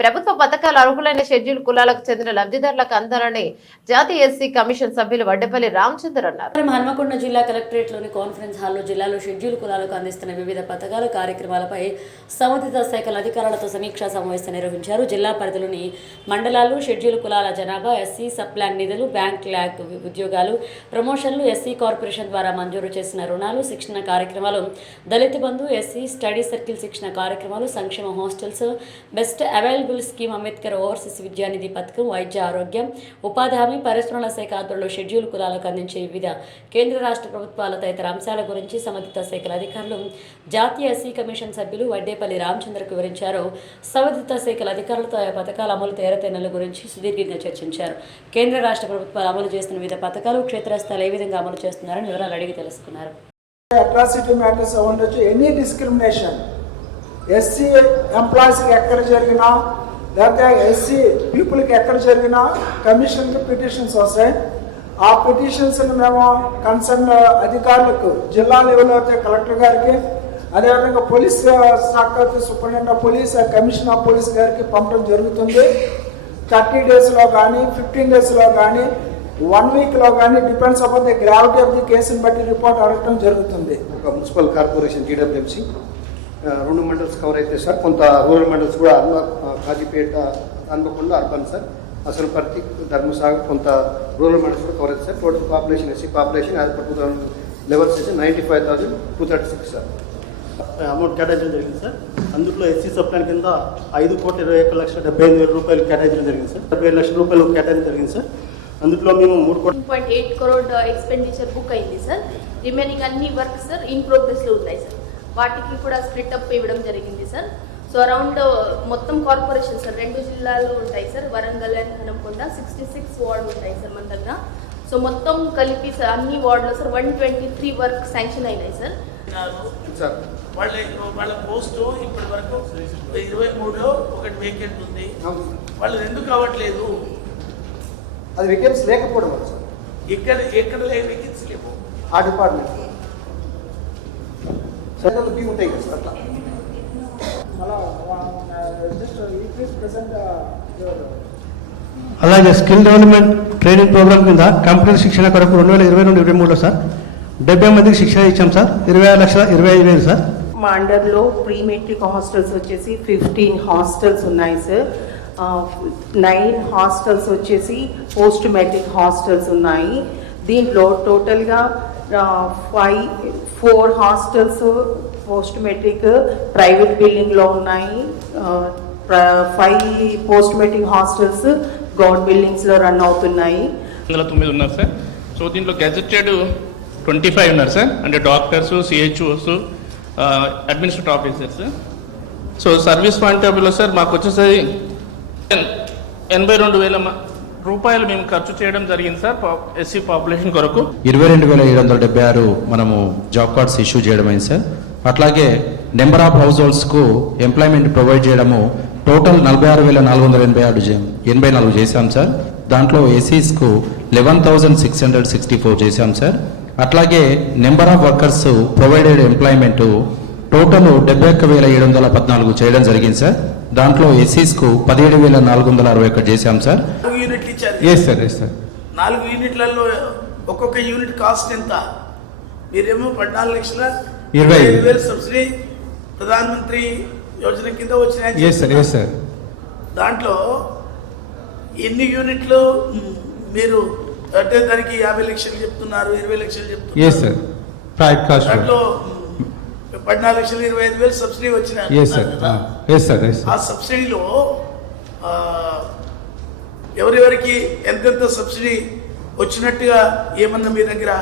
ప్రభుత్వ పథకాలు అర్హులైన షెడ్యూల్ కులాలకు చెందిన లబ్ధిదారులకు అందాలని జాతీయ ఎస్సీ కమిషన్ సభ్యులు వడ్డపల్లి రామచందర్ అన్నారు. హన్మకొండ జిల్లా కలెక్టరేట్లోని కాన్ఫరెన్స్ హాల్లో జిల్లాలో షెడ్యూల్ కులాలకు అందిస్తున్న వివిధ పథకాల కార్యక్రమాలపై సంబంధిత శాఖల అధికారులతో సమీక్షా సమావేశం నిర్వహించారు. జిల్లా పరిధిలోని మండలాలు షెడ్యూల్ కులాల జనాభా ఎస్సీ సబ్ ప్లాన్ నిధులు బ్యాంక్ ల్యాక్ ఉద్యోగాలు ప్రమోషన్లు ఎస్సీ కార్పొరేషన్ ద్వారా మంజూరు చేసిన రుణాలు శిక్షణ కార్యక్రమాలు దళిత బంధు ఎస్సీ స్టడీ సర్కిల్ శిక్షణ కార్యక్రమాలు సంక్షేమ hostels best avail available scheme Ambedkar overseas Vidyanidhi పథకం వైద్య ఆరోగ్యం ఉపాధి హామీ పరిశ్రమల శాఖ ఆధ్వర్యంలో షెడ్యూల్ కులాలకు అందించే వివిధ కేంద్ర రాష్ట్ర ప్రభుత్వాల తదితర అంశాల గురించి సంబంధిత శాఖల అధికారులు జాతీయ ఎస్సీ కమిషన్ సభ్యులు వడ్డేపల్లి రామచంద్రకు వివరించారు సంబంధిత శాఖల అధికారులతో ఆయా పథకాల అమలు తేరతెన్నుల గురించి సుదీర్ఘంగా చర్చించారు. కేంద్ర రాష్ట్ర ప్రభుత్వాలు అమలు చేస్తున్న వివిధ పథకాలు క్షేత్రస్థాయిలో ఏ విధంగా అమలు చేస్తున్నారని వివరాలు అడిగి తెలుసుకున్నారు. అట్రాసిటీ మ్యాటర్స్ ఉండొచ్చు. ఎనీ డిస్క్రిమినేషన్ ఎస్సీ ఎంప్లాయీస్కి ఎక్కడ జరిగినా లేకపోతే ఎస్సీ పీపుల్కి ఎక్కడ జరిగినా కమిషన్కి పిటిషన్స్ వస్తాయి. ఆ పిటిషన్స్ని మేము కన్సర్న్ అధికారులకు జిల్లా లెవెల్ అయితే కలెక్టర్ గారికి అదేవిధంగా పోలీస్ శాఖ superintendent of police commissioner of police గారికి పంపడం జరుగుతుంది. థర్టీ డేస్లో కానీ ఫిఫ్టీన్ డేస్లో కానీ వన్ వీక్లో కానీ depends upon the gravity of the కేసుని బట్టి రిపోర్ట్ అడగటం జరుగుతుంది. ఒక మున్సిపల్ కార్పొరేషన్ జీడబ్ల్యూఎంసీ రెండు మండల్స్ కవర్ అయితే సార్. కొంత రూరల్ మండల్స్ కూడా అర్మ కాజీపేట హన్మకొండ అర్బన్ సార్. అసలు పర్తి ధర్మసాగర్ కొంత రూరల్ మండల్స్ కూడా కవర్ అయితే sir. Total population SC population as per two thousand levels అయితే ninety five thousand two thirty six sir amount కేటాయించడం జరిగింది సార్. అందులో ఎస్సీ సబ్ ప్లాన్ కింద ఐదు కోట్ల ఇరవై ఒక్క లక్షల డెబ్బై ఎనిమిది వేల రూపాయలు కేటాయించడం జరిగింది సార్. డెబ్బై ఏడు లక్షల రూపాయలు కేటాయించడం జరిగింది సార్. అందులో మేము మూడు కోట్ల point eight crore expenditure book అయింది సార్. రిమైనింగ్ అన్ని వర్క్ సార్ ఇన్ ప్రోగ్రెస్లో ఉన్నాయి సార్. వాటికి కూడా స్ప్లిట్ అప్ ఇవ్వడం జరిగింది సార్ సో అరౌండ్ మొత్తం కార్పొరేషన్ సార్ రెండు జిల్లాలు ఉంటాయి sir Warangal and Hanamkonda sixty six ward ఉంటాయి సార్ మన దగ్గర సో మొత్తం కలిపి సార్ అన్ని వార్డులో sir one twenty three work sanction అయినాయి సార్ సార్ వాళ్ళ వాళ్ళ పోస్టు ఇప్పటి వరకు ఇరవై మూడులో ఒకటి వేకెంట్ ఉంది. అవును సార్. వాళ్ళు ఎందుకు అవ్వట్లేదు అది వేకెన్సీ లేకపోవడం ఎక్కడ ఎక్కడ వేకెన్సీ లేవు. ఆ డిపార్ట్మెంట్ బీ ఉంటాయి కదా సార్ అట్లా. అలాగే స్కిల్ డెవలప్మెంట్ ట్రైనింగ్ ప్రోగ్రామ్ కింద కంప్యూటర్ శిక్షణ కొరకు రెండు వేల ఇరవై నుండి ఇరవై మూడులో సార్. డెబ్బై మందికి శిక్షణ ఇచ్చాం సార్. ఇరవై ఆరు లక్షల ఇరవై ఐదు వేలు సార్. మా అండర్లో ప్రీ మెట్రిక్ హాస్టల్స్ వచ్చేసి ఫిఫ్టీన్ హాస్టల్స్ ఉన్నాయి సార్. నైన్ హాస్టల్స్ వచ్చేసి పోస్ట్ మెట్రిక్ హాస్టల్స్ ఉన్నాయి. దీంట్లో టోటల్గా five four hostels post matric private బిల్డింగ్లో ఉన్నాయి. Five post matric hostels government బిల్డింగ్స్లో run అవుతున్నాయి. వందల తొమ్మిది ఉన్నారు సార్ సో దీంట్లో గెజెటెడ్ ట్వంటీ ఫైవ్ ఉన్నారు సార్ అంటే doctors CHOs administrative officers so service point of వ్యూలో సార్ మాకు వచ్చేసరి ఎన్- ఎనభై రెండు వేల రూపాయలు మేము ఖర్చు చేయడం జరిగింది సార్ ఎస్సీ పాపులేషన్ కొరకు. ఇరవై రెండు వేల ఏడు వందల డెబ్బై ఆరు మనము జాబ్ కార్డ్స్ ఇష్యూ చేయడం అయింది సార్. అట్లాగే నెంబర్ ఆఫ్ హౌస్ హోల్డ్స్కు ఎంప్లాయ్మెంట్ ప్రొవైడ్ చేయడము టోటల్ నలభై ఆరు వేల నాలుగు వందల ఎనభై ఆరు ఎనభై నాలుగు చేశాం సార్. దాంట్లో ఏసీస్కు eleven thousand six hundred sixty four చేశాం సార్. అట్లాగే number of workers provided employment total డెబ్బై ఒక్క వేల ఏడు వందల పద్నాలుగు చేయడం జరిగింది సార్. దాంట్లో ఎస్సీస్కు పదిహేడు వేల నాలుగు వందల అరవై ఒకటి చేశాం సార్. యూనిట్లు ఇచ్చారు. ఎస్ సార్ ఎస్ సార్ నాలుగు యూనిట్లలో ఒక్కొక్క యూనిట్ కాస్ట్ ఎంత? మీరేమో పద్నాలుగు లక్షల ఇరవై ఐదు. వేలు సబ్సిడీ ప్రధాన మంత్రి యోజన కింద వచ్చినాయి ఎస్ సార్ ఎస్ సార్ దాంట్లో ఎన్ని యూనిట్లు మీరు అంటే దానికి యాభై లక్షలు చెప్తున్నారు ఇరవై లక్షలు చెప్తున్నారు? ఎస్ సార్ ప్రైవేట్ కాస్ట్ దాంట్లో పద్నాలుగు లక్షలు ఇరవై ఐదు వేలు సబ్సిడీ వచ్చిన ఎస్ ఆ సబ్సిడీలో ఆ, ఎవరెవరికి ఎంతెంత సబ్సిడీ వచ్చినట్టుగా ఏమన్నా మీ దగ్గర